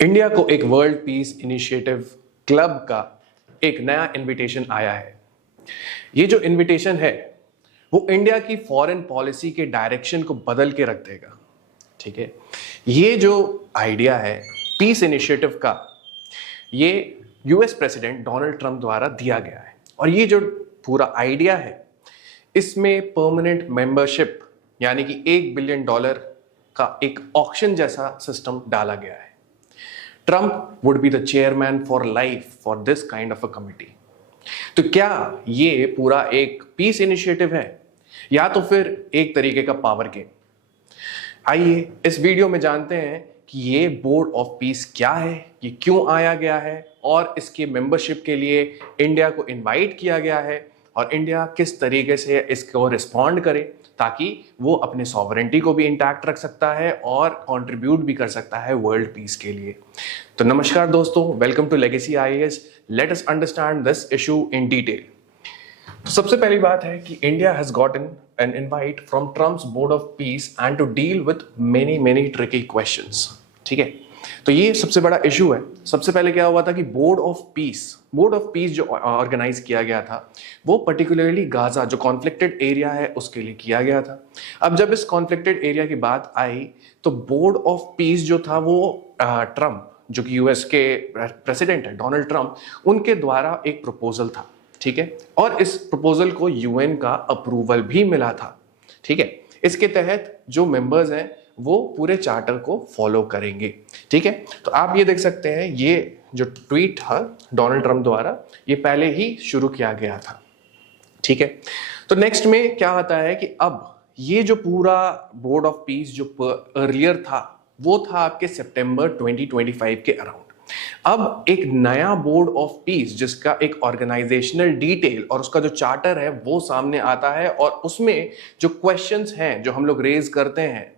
India को एक world peace initiative club का एक नया इनविटेशन आया है। ये जो इनविटेशन है वो इंडिया की फॉरेन पॉलिसी के डायरेक्शन को बदल के रख देगा। ठीक है, ये जो आइडिया है पीस इनिशिएटिव का, ये यूएस प्रेसिडेंट डोनाल्ड ट्रंप द्वारा दिया गया है। और ये जो पूरा आइडिया है इसमें परमानेंट मेंबरशिप यानी कि $1 बिलियन का एक ऑक्शन जैसा सिस्टम डाला गया है। Trump would be the chairman for life for this kind of a committee. तो क्या ये पूरा एक पीस इनिशिएटिव है या तो फिर एक तरीके का पावर गेम? आइए इस वीडियो में जानते हैं कि ये बोर्ड ऑफ पीस क्या है, ये क्यों आया गया है और इसके मेंबरशिप के लिए इंडिया को इनवाइट किया गया है और इंडिया किस तरीके से इसको रिस्पॉन्ड करे ताकि वो अपने सॉवरेंटी को भी इंटैक्ट रख सकता है और कंट्रीब्यूट भी कर सकता है वर्ल्ड पीस के लिए। तो नमस्कार दोस्तों, welcome to legacy IAS. Let us understand this issue in detail. तो सबसे पहली बात है कि India has gotten an invite from Trump's board of peace and to deal with many tricky questions. ठीक है, तो ये सबसे बड़ा इशू है। सबसे पहले क्या हुआ था कि बोर्ड ऑफ पीस जो ऑर्गेनाइज किया गया था वो पर्टिकुलरली गाजा जो कॉन्फ्लिक्टेड एरिया है उसके लिए किया गया था। अब जब इस कॉन्फ्लिक्टेड एरिया की बात आई तो बोर्ड ऑफ पीस जो था वो ट्रम्प जो कि यूएस के प्रेसिडेंट है डोनाल्ड ट्रम्प, उनके द्वारा एक प्रपोजल था। ठीक है, और इस प्रपोजल को यूएन का अप्रूवल भी मिला था। ठीक है, इसके तहत जो मेंबर्स हैं वो पूरे चार्टर को फॉलो करेंगे। ठीक है, तो आप ये देख सकते हैं ये जो ट्वीट था डोनाल्ड ट्रंप द्वारा ये पहले ही शुरू किया गया था। ठीक है, तो नेक्स्ट में क्या आता है कि अब ये जो पूरा बोर्ड ऑफ पीस जो अर्लियर था वो था आपके सितंबर 2025 के अराउंड। अब एक नया बोर्ड ऑफ पीस जिसका एक ऑर्गेनाइजेशनल डिटेल और उसका जो चार्टर है वो सामने आता है और उसमें जो क्वेश्चंस हैं जो हम लोग रेज करते हैं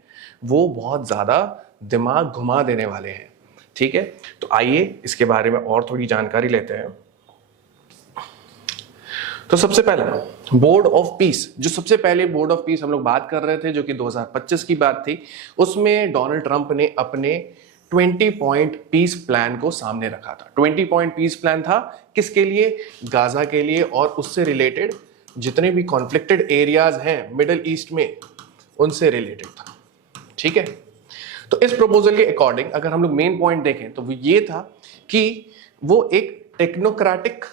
वो बहुत ज्यादा दिमाग घुमा देने वाले हैं। ठीक है, तो आइए इसके बारे में और थोड़ी जानकारी लेते हैं। तो सबसे पहला बोर्ड ऑफ पीस, जो सबसे पहले बोर्ड ऑफ पीस हम लोग बात कर रहे थे जो कि 2025 की बात थी, उसमें डोनाल्ड ट्रंप ने अपने 20 पॉइंट पीस प्लान को सामने रखा था। 20 पॉइंट पीस प्लान था किसके लिए? गाजा के लिए और उससे रिलेटेड जितने भी कॉन्फ्लिक्टेड एरियाज हैं मिडिल ईस्ट में उनसे रिलेटेड था। ठीक है, तो इस प्रपोजल के अकॉर्डिंग अगर हम लोग मेन पॉइंट देखें तो वो ये था कि वो एक टेक्नोक्रेटिक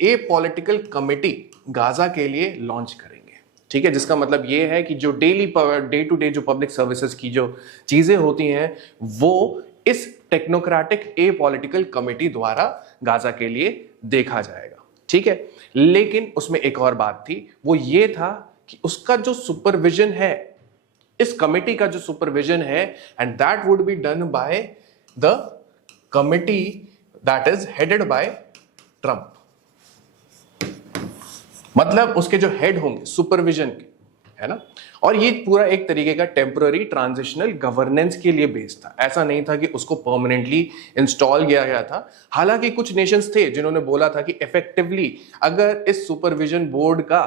ए पॉलिटिकल कमेटी गाजा के लिए लॉन्च करेंगे। ठीक है, जिसका मतलब ये है कि जो डे टू डे जो पब्लिक सर्विसेज की जो चीजें होती हैं वो इस टेक्नोक्रेटिक ए पॉलिटिकल कमेटी द्वारा गाजा के लिए देखा जाएगा। ठीक है, लेकिन उसमें एक और बात थी, वो ये था कि उसका जो सुपरविजन है, इस कमेटी का जो सुपरविजन है, and that would be done by the committee that is headed by Trump. मतलब उसके जो हेड होंगे सुपरविजन के, है ना। और ये पूरा एक तरीके का टेम्पररी ट्रांजिशनल गवर्नेंस के लिए बेस्ड था। ऐसा नहीं था कि उसको परमानेंटली इंस्टॉल किया गया था। हालांकि कुछ नेशंस थे जिन्होंने बोला था कि इफेक्टिवली अगर इस सुपरविजन बोर्ड का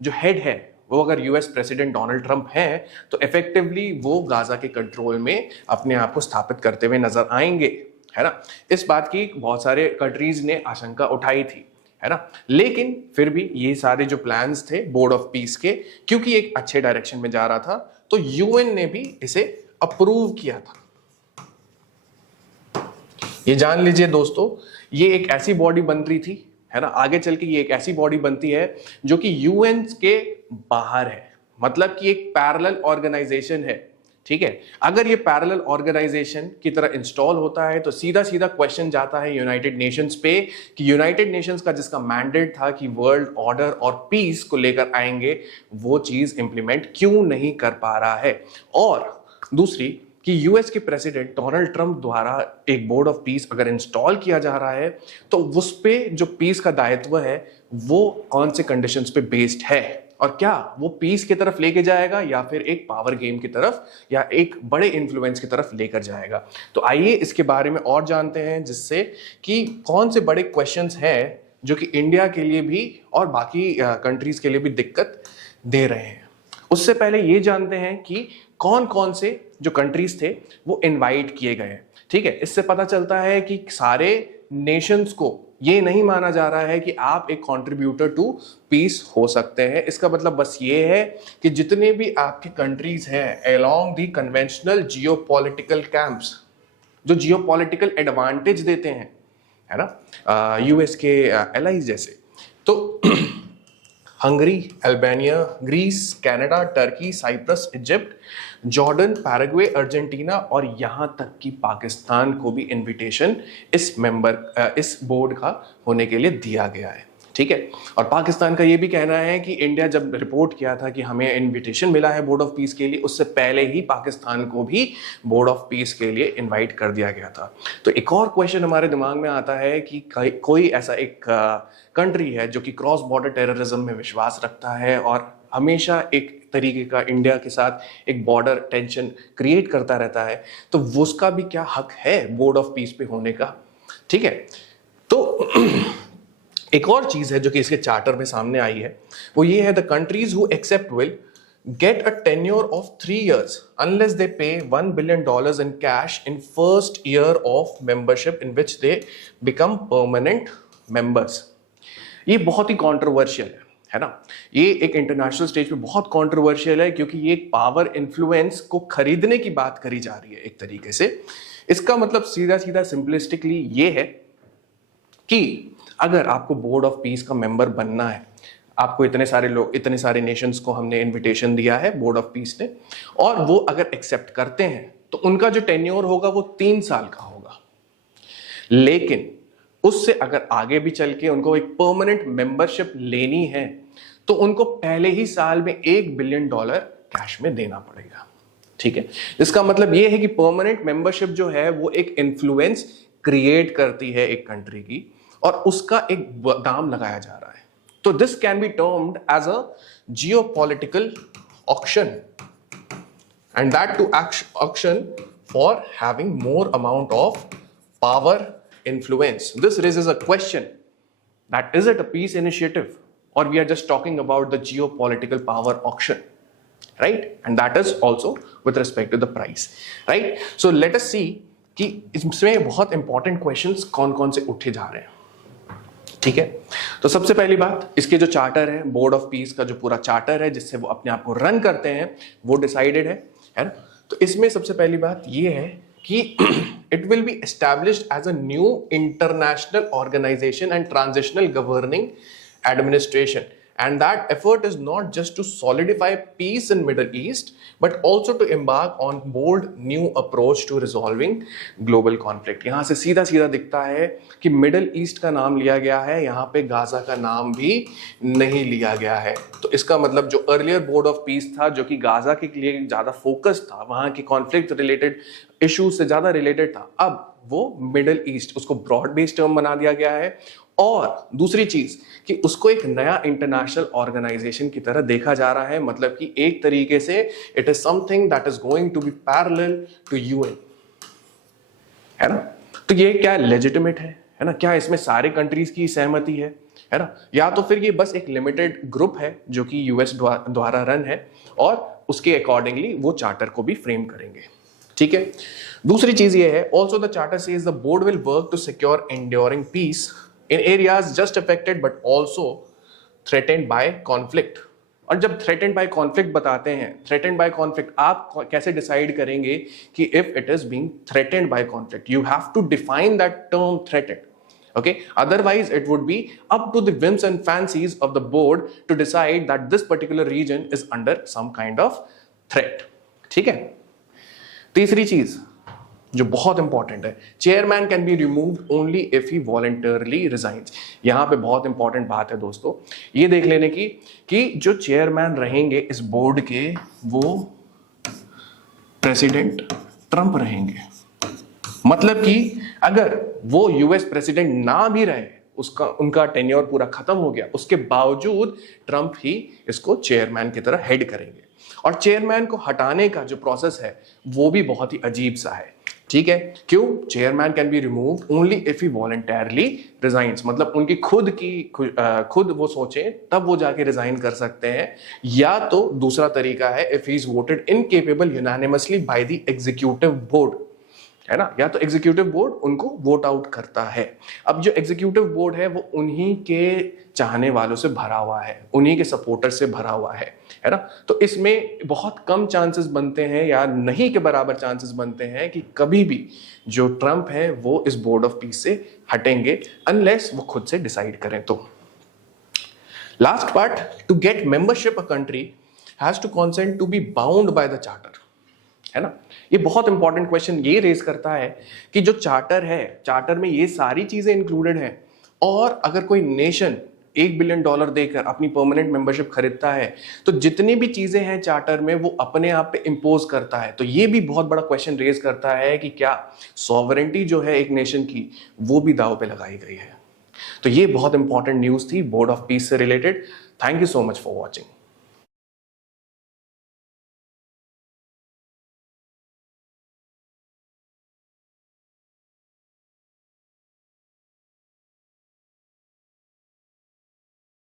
जो हेड है वो अगर यूएस प्रेसिडेंट डोनाल्ड ट्रंप हैं तो इफेक्टिवली वो गाजा के कंट्रोल में अपने आप को स्थापित करते हुए नजर आएंगे, है ना। इस बात की बहुत सारे कंट्रीज ने आशंका उठाई थी, है ना। लेकिन फिर भी ये सारे जो प्लान्स थे बोर्ड ऑफ पीस के, क्योंकि एक अच्छे डायरेक्शन में जा रहा था तो यूएन ने भी इसे अप्रूव किया था। ये जान लीजिए दोस्तों, ये एक ऐसी बॉडी बन रही थी, है ना, आगे चल के ये एक ऐसी बॉडी बनती है जो कि यूएन के बाहर है, मतलब कि एक पैरेलल ऑर्गेनाइजेशन है। ठीक है, अगर ये पैरेलल ऑर्गेनाइजेशन की तरह इंस्टॉल होता है तो सीधा क्वेश्चन जाता है यूनाइटेड नेशंस पे कि यूनाइटेड नेशंस का जिसका मैंडेट था कि वर्ल्ड ऑर्डर और पीस को लेकर आएंगे वो चीज इंप्लीमेंट क्यों नहीं कर पा रहा है। और दूसरी कि यूएस के प्रेसिडेंट डोनाल्ड ट्रंप द्वारा एक बोर्ड ऑफ पीस अगर इंस्टॉल किया जा रहा है तो उस पे जो पीस का दायित्व है वो कौन से कंडीशंस पे बेस्ड है और क्या वो पीस की तरफ लेके जाएगा या फिर एक पावर गेम की तरफ या एक बड़े इन्फ्लुएंस की तरफ लेकर जाएगा। तो आइए इसके बारे में और जानते हैं जिससे कि कौन से बड़े क्वेश्चंस हैं जो कि इंडिया के लिए भी और बाकी कंट्रीज के लिए भी दिक्कत दे रहे हैं। उससे पहले ये जानते हैं कि कौन कौन से जो कंट्रीज थे वो इनवाइट किए गए हैं। ठीक है, इससे पता चलता है कि सारे नेशंस को ये नहीं माना जा रहा है कि आप एक कंट्रीब्यूटर टू पीस हो सकते हैं। इसका मतलब बस ये है कि जितने भी आपके कंट्रीज हैं along the conventional geopolitical camps, जो जियोपॉलिटिकल एडवांटेज देते हैं, है ना, यूएस के एलाइज जैसे, तो Hungary, Albania, Greece, Canada, Turkey, Cyprus, Egypt, Jordan, Paraguay, Argentina और यहां तक कि पाकिस्तान को भी इनविटेशन इस बोर्ड का होने के लिए दिया गया है। ठीक है, और पाकिस्तान का ये भी कहना है कि इंडिया जब रिपोर्ट किया था कि हमें इनविटेशन मिला है बोर्ड ऑफ पीस के लिए, उससे पहले ही पाकिस्तान को भी बोर्ड ऑफ पीस के लिए इनवाइट कर दिया गया था। तो एक और क्वेश्चन हमारे दिमाग में आता है कि कोई ऐसा एक कंट्री है जो कि क्रॉस बॉर्डर टेररिज्म में विश्वास रखता है और हमेशा एक तरीके का इंडिया के साथ एक बॉर्डर टेंशन क्रिएट करता रहता है, तो उसका भी क्या हक है बोर्ड ऑफ पीस पे होने का? ठीक है, तो एक और चीज है जो कि इसके चार्टर में सामने आई है, वो ये है, the countries who accept will get a tenure of 3 years unless they pay $1 billion in cash in first year of membership in which they become permanent members। ये बहुत ही कंट्रोवर्शियल है ना, ये एक इंटरनेशनल स्टेज पे बहुत कंट्रोवर्शियल है क्योंकि ये एक पावर इन्फ्लुएंस को खरीदने की बात करी जा रही है एक तरीके से। इसका मतलब सीधा सीधा सिंपलिस्टिकली ये है कि अगर आपको बोर्ड ऑफ पीस का मेंबर बनना है, आपको इतने सारे लोग, इतने सारे नेशंस को हमने इनविटेशन दिया है बोर्ड ऑफ पीस ने, और वो अगर एक्सेप्ट करते हैं तो उनका जो टेन्योर होगा वो 3 साल का होगा। लेकिन उससे अगर आगे भी चल के उनको एक परमानेंट मेंबरशिप लेनी है तो उनको पहले ही साल में $1 बिलियन कैश में देना पड़ेगा। ठीक है, इसका मतलब यह है कि परमानेंट मेंबरशिप जो है वो एक इन्फ्लुएंस क्रिएट करती है एक कंट्री की और उसका एक दाम लगाया जा रहा है। तो this can be termed as a geopolitical auction and that too auction for having more amount of power influence. This raises a question that is it a peace initiative or we are just talking about the geopolitical power auction, right? And that is also with respect to the price, right? So let us see कि इसमें बहुत important questions कौन कौन से उठे जा रहे हैं। ठीक है, तो सबसे पहली बात, इसके जो चार्टर है, बोर्ड ऑफ पीस का जो पूरा चार्टर है जिससे वो अपने आप को रन करते हैं, वो डिसाइडेड है ना। तो इसमें सबसे पहली बात ये है कि it will be established as a new international organization and transitional governing administration, and that effort is not just to solidify peace in Middle East but also to embark on bold new approach to resolving global conflict। यहाँ से सीधा सीधा दिखता है कि middle east का नाम लिया गया है, यहाँ पे गाजा का नाम भी नहीं लिया गया है। तो इसका मतलब जो अर्लियर बोर्ड ऑफ पीस था जो कि गाजा के लिए ज़्यादा फोकस था, वहाँ की कॉन्फ्लिक्ट रिलेटेड इश्यूज से ज़्यादा रिलेटेड था, अब वो मिडल ईस्ट, उसको ब्रॉड बेस्ड टर्म बना दिया गया है। और दूसरी चीज कि उसको एक नया इंटरनेशनल ऑर्गेनाइजेशन की तरह देखा जा रहा है, मतलब कि एक तरीके से it is something that is going to be parallel to UN, है ना। तो ये क्या लेजिटिमेट है ना, क्या इसमें सारे कंट्रीज की सहमति है ना, या तो फिर ये बस एक लिमिटेड ग्रुप है जो कि यूएस द्वारा रन है और उसके अकॉर्डिंगली वो चार्टर को भी फ्रेम करेंगे। ठीक है, दूसरी चीज ये है, also the charter says the board will work to secure enduring peace in areas just affected but also threatened by conflict। और जब threatened by conflict बताते हैं, threatened by conflict आप कैसे डिसाइड करेंगे कि if it is being threatened by conflict? You have to define that term threatened, okay? Otherwise it would be up to the whims and fancies of the board to decide that this particular region is under some kind of threat। ठीक है, तीसरी चीज जो बहुत important है, chairman can be removed only if he voluntarily resigns. यहां पे बहुत इंपॉर्टेंट बात है दोस्तों, ये देख लेने की कि जो चेयरमैन रहेंगे इस बोर्ड के वो प्रेसिडेंट ट्रंप रहेंगे। मतलब कि अगर वो यूएस प्रेसिडेंट ना भी रहे, उसका उनका टेन्योर पूरा खत्म हो गया, उसके बावजूद ट्रंप ही इसको चेयरमैन की तरह हेड करेंगे। और चेयरमैन को हटाने का जो प्रोसेस है वो भी बहुत ही अजीब सा है। ठीक है, क्यों? Chairman can be removed only if he voluntarily resigns, मतलब उनकी खुद वो सोचें तब वो जाके रिजाइन कर सकते हैं, या तो दूसरा तरीका है if he is voted incapable unanimously by the executive board. है ना, या तो एग्जीक्यूटिव बोर्ड उनको वोट आउट करता है। अब जो एग्जीक्यूटिव बोर्ड है वो उन्हीं के चाहने वालों से भरा हुआ है, उन्हीं के सपोर्टर से भरा हुआ है ना। तो इसमें बहुत कम चांसेस बनते हैं या नहीं के बराबर चांसेस बनते हैं कि कभी भी जो ट्रंप है वो इस बोर्ड ऑफ पीस से हटेंगे, अनलेस वो खुद से डिसाइड करें तो। Last part, to get membership a country has to consent to be bound by the charter, है ना। ये बहुत इंपॉर्टेंट क्वेश्चन ये रेज करता है कि जो चार्टर है, चार्टर में ये सारी चीजें इंक्लूडेड हैं, और अगर कोई नेशन $1 बिलियन देकर अपनी परमानेंट मेंबरशिप खरीदता है तो जितनी भी चीजें हैं चार्टर में वो अपने आप पे इंपोज करता है। तो ये भी बहुत बड़ा क्वेश्चन रेज करता है कि क्या सॉवरेंटी जो है एक नेशन की वो भी दांव पे लगाई गई है। तो ये बहुत इंपॉर्टेंट न्यूज थी बोर्ड ऑफ पीस से related. Thank you so much for watching.